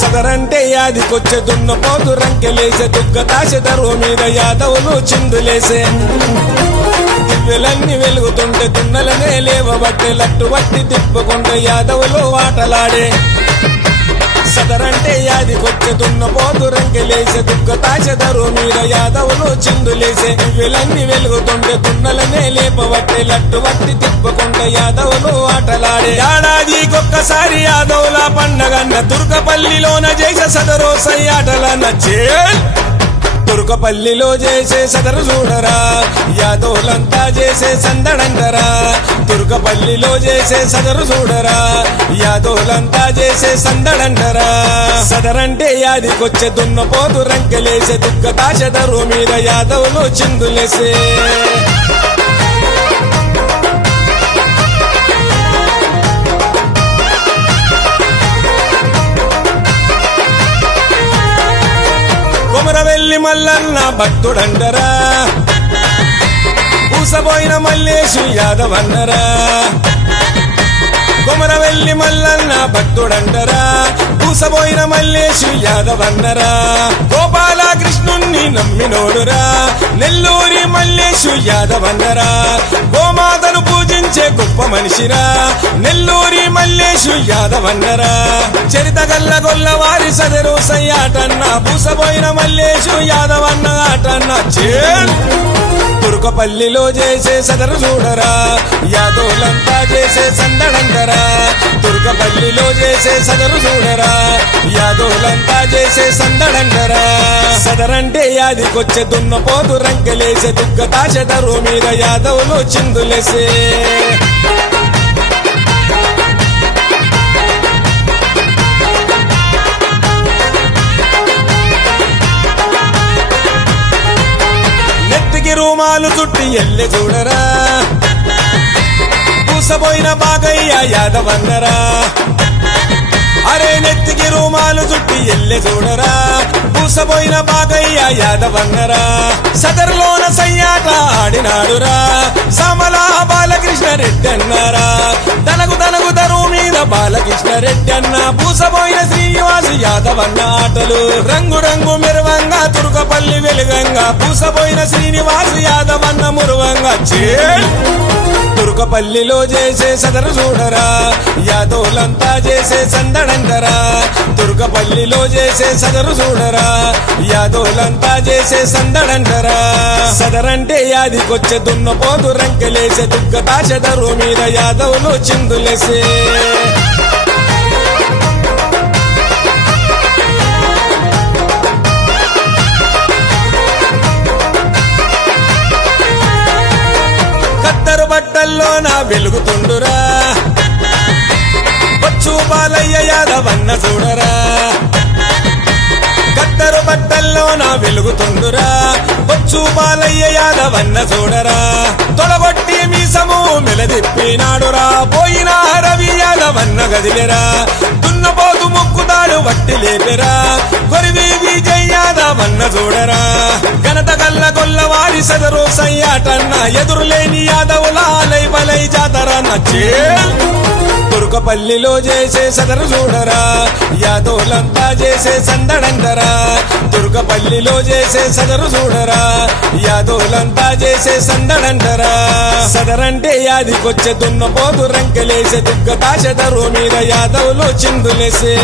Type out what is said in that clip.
సదరంటే యాదికొచ్చే దున్నపోతు రంకెలేసే దుగ్గతాశ దరువు మీద యాదవులు చిందులేసే దివ్వెలన్నీ వెలుగుతుంటే దున్నలనే లేవబట్టే లట్టు వట్టి తిప్పుకుంటే యాదవులు ఆటలాడే సదరంటే యాదికొచ్చే దున్నపోతు రంకెలేసే దుగ్గతాశ దరువు మీద యాదవులు చిందులేసే దివ్వెలన్నీ వెలుగుతుంటే దున్నలనే లేపబట్టే లట్టు వట్టి తిప్పుకుంటే యాదవులు ఆటలాడే ఏడాదికొక్కసారి యాదవుల పండగన్న తుర్కపల్లిలోన చేసే సదరు సయ్యాటల నచ్చే తుర్కపల్లిలో చేసే సదరు చూడరా యాదవులంతా చేసే సందడంటరా తుర్కపల్లిలో చేసే సదరు చూడరా యాదవులంతా చేసే సందడంటరా సదరంటే యాదికొచ్చే దున్నపోతు రంకెలేసే దుగ్గతాశ దరువు మీద యాదవులు చిందులేసే కొమరవెల్లి మల్లన్న భక్తుడంటరా పూసబోయిన మల్లేశు యాదవన్నరా కొమరవెల్లి మల్లన్న భక్తుడంటరా పూసబోయిన మల్లేశు యాదవన్నరా గోపాలకృష్ణుణ్ణి నమ్మినోడురా నెల్లూరి మల్లేశు యాదవన్నరా గోమాతను పూజించే గొప్ప మనిషిరా నెల్లూరి మల్లేశు యాదవన్నరా చరితగల్ల గొల్లవారి సదరు సయ్యాటన్న పూసబోయిన మల్లేశు యాదవన్న ఆటన్న చేల్ తుర్కపల్లిలో చేసే సదరు చూడరా యాదవులంతా చేసే సందడంటరా తుర్కపల్లిలో చేసే సదరు చూడరా యాదవులంతా చేసే సందడంటరా సదరంటే యాదికొచ్చే దున్నపోతు రంకెలేసే దుగ్గతాశ దరువు మీద యాదవులు చిందులేసే రూమాలు చుట్టి ఎల్లె చూడరా పూసబోయిన బాగయ్య యాదవన్నరా అరే నెత్తికి రూమాలు చుట్టి ఎల్లె చూడరా పూసబోయిన బాగయ్య యాదవన్నరా సదరులోన సయ్యాట ఆడినాడురా సమలా బాలకృష్ణ రెడ్డి అన్నారా తనకు దరువు మీద బాలకృష్ణ రెడ్డి అన్న పూసబోయిన శ్రీనివాస్ యాదవన్న ఆటలు రంగు రంగు మెరువంగా తుర్కపల్లి వెలుగంగా పూసబోయిన శ్రీనివాస్ యాదవన్న మురువంగా చేల్ తుర్కపల్లిలో చేసే సదరు చూడరా యాదవులంతా చేసే సందడంటరా తుర్కపల్లిలో చేసే సదరు చూడరా యాదవులంతా చేసే సందడంటరా సదరంటే యాదికొచ్చే దున్నపోతు రంకెలేసే దుగ్గతాశ దరువు మీద యాదవులు చిందులేసే కత్తరు బట్టల్లో నా వెలుగుతుండురా బొచ్చు బాలయ్య యాదవన్న చూడరా కత్తరు బట్టల్లో నా వెలుగుతుండురా బొచ్చు బాలయ్య యాదవన్న చూడరా తొడగొట్టి మీసము మెలదిప్పినాడురా పోయిన రవి యాదవన్న గదిలేరా దున్నపోతు ముక్కుతాడు వట్టి లేపెరా కొరివి విజయ్ యాదవన్న చూడరా ఘనత గల్ల గొల్లవారి సదరు సయ్యాటన్న ఎదురులేని యాదవుల లై జాతరన్న చేల్ తుర్కపల్లిలో చేసే సదరు చూడరా యాదవులంతా చేసే సందడంటరా తుర్కపల్లిలో చేసే సదరు చూడరా యాదవులంతా చేసే సందడంటరా సదరంటే యాదికొచ్చే దున్నపోతు రంకెలేసే దుగ్గతాశ దరువు మీద యాదవులు చిందులేసే